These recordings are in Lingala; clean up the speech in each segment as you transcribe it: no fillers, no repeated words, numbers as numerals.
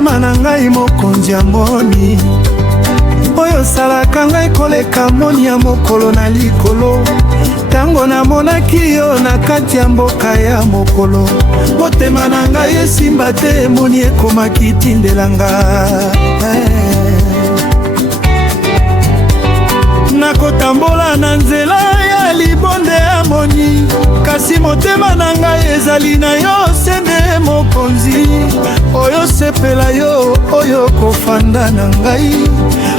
motema na ngai mokonzi ya moni, oyo salaka ngai koleka moni ya mokolo na likolo. Tango namonaki yo na kati ya mboka ya mokolo, motema na ngai esimba te, moni ekomaki tindelanga. Nakotambola na nzela ya libonde ya moni, kasi motema na ngai ezali na yo sende mokonzi. Oyo sepela yo, oyo kofanda na ngai,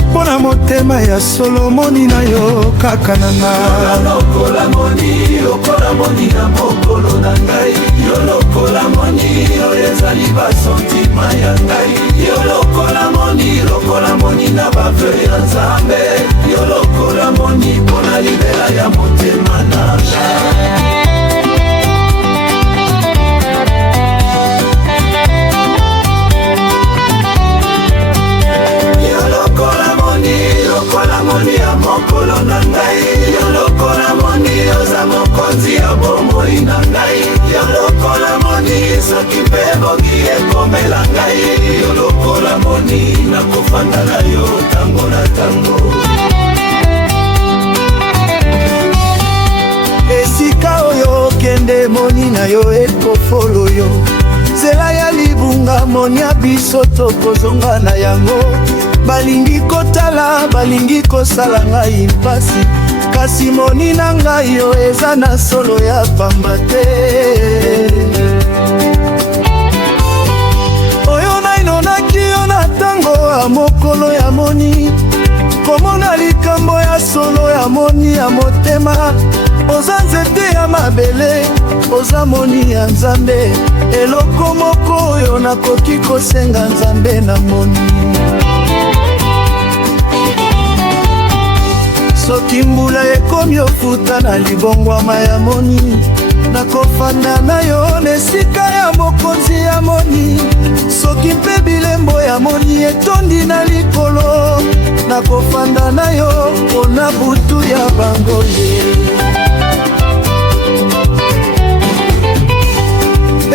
mpona motema ya Solomoni na yo kaka na ngai. Lokola moni, lokola moni na mokolo na ngai, yo lokola moni, oyo ezali basentima ya ngai. Yo lokola moni na baveu ya Nzambe, yo lokola moni mpona libela ya motema na ngai. Moni ya mokolo na ngai, yo lokola moni oza mokonzi ya bomoi na ngai. Yo lokola moni soki mpe boki ekomela ngai, yo lokola moni nakofanda na yo tango na tango. Esika oyo kende moni na yo ekofolo yo, nzela ya libunga moni ya biso tokozonga na yango. Balingi kotala, balingi kosala ngai mpasi, kasi moni na ngai yo eza na solo ya pamba te. Oyo nainonaki yo na tango ya mokolo ya moni, komona likambo ya solo ya moni ya motema. Oza nzete ya mabele, oza moni ya Nzambe, eloko moko oyo nakoki kosenga Nzambe na moni. Soki mbula ekomi ofuta na libongwama ya moni, nakofanda na yo na esika ya mokonzi ya moni. Soki mpe bilembo ya moni etondi na likolo, nakofanda na yo mpona butu ya bangole.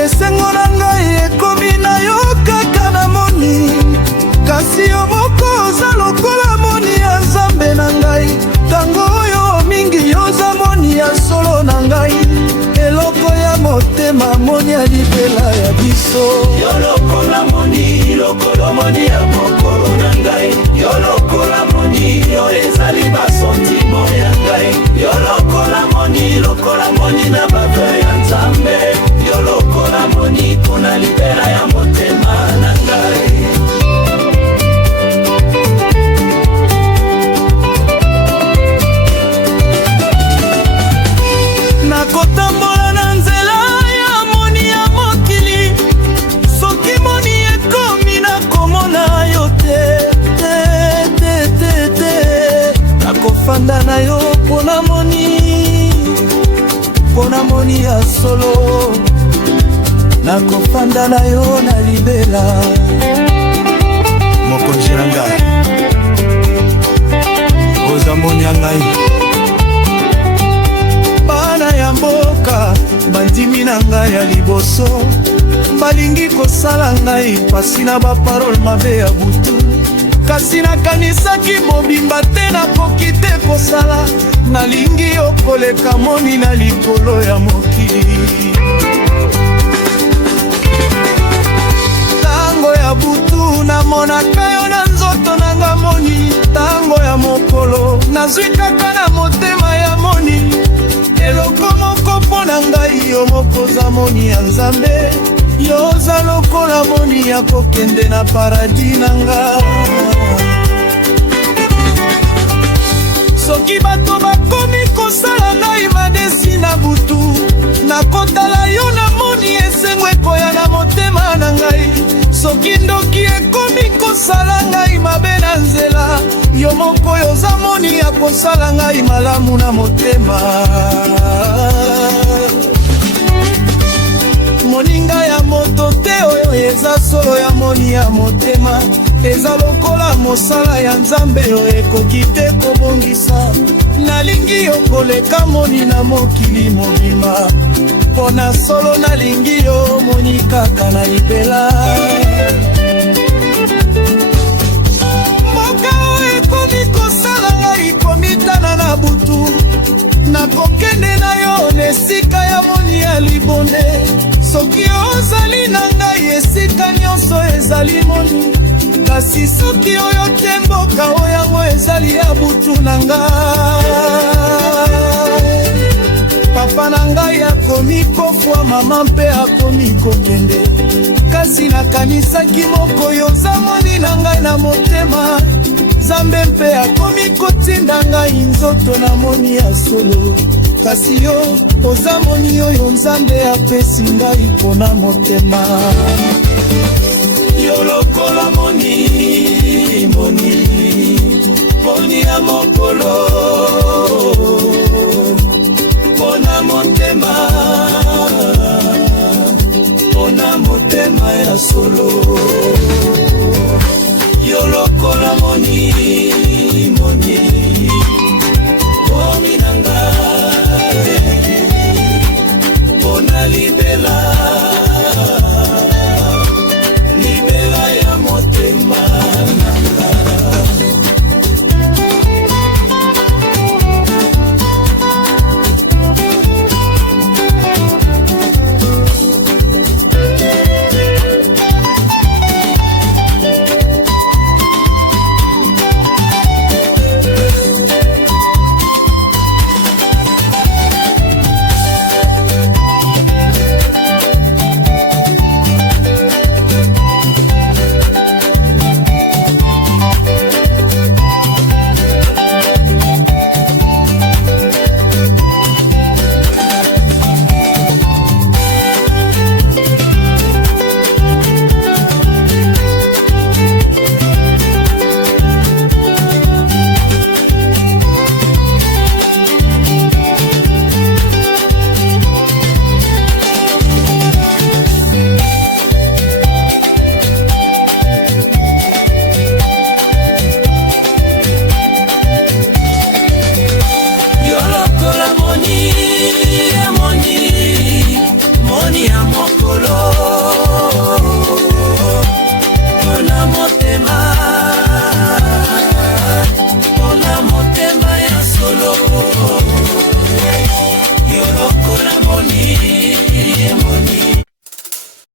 Esengo na ngai ekomi na yo kaka na moni, kasi yo moko oza lokola moni ya Nzambe na ngai. Tango oyo mingi yoza moni ya solo na ngai, eloko ya motema moni ya libela ya biso. Yo lokola moni, lokolo moni ya mokolo na ngai. Yo lokola moni, yo ezali basentimo ya ngai. Yo lokola moni na baveu ya Nzambe. Yo lokola moni mpona libela ya motema na ngai. Nakotambola na nzela ya moni ya mokili, soki moni ekomi nakomona yo te. Nakofanda na yo mpona moni ya solo, nakofanda na yo na libela mokonzi na ngai, oza moni ya ngai. Bana ya mboka bandimi na ngai ya liboso, balingi kosala ngai pasi na baparole mabe ya butu, kasi nakanisaki mobimba te nakoki te kosala. Nalingi yo koleka moni na likolo ya mokili. Tango ya butu namonaka yo na nzoto nanga moni, tango ya mokolo nazwi kaka na motema ya moni. Eloko moko mpo na ngai yo mokoza moni ya Nzambe, yo oza lokola moni ya kokende na paradis na nga. Soki bato bakomi kosala ngai madesi na butu, nakotala yo na moni esengo ekoya na motema na ngai. Soki ndoki ekomi kosala ngai mabe na nzela, yo moko yoza moni ya kosala ngai malamu na motema. Moninga ya moto te oyo eza solo ya moni ya motema, eza lokola mosala ya Nzambe oyo ekoki te kobongisa. Nalingi yo koleka moni na mokili mobima, mpona solo nalingi yo moni kaka na libela. ya butu nakokende na yo na esika ya moni ya libonde soki ozali na ngai esika nyonso ezali moni kasi soki oyo te mboka oyango ezali ya butu na ngai papa na ngai akomi kofwa mama mpe akomi kokende kasi nakanisaki moko yo oza moni na ngai na motema Nzambe mpe akomi kotinda ngai nzoto na moni ya solo kasi yo oza moni oyo Nzambe apesi ngai mpona motema yo lokola moni ya mokolo mpona motema ya solo yo lokola moni na ngai mpona libela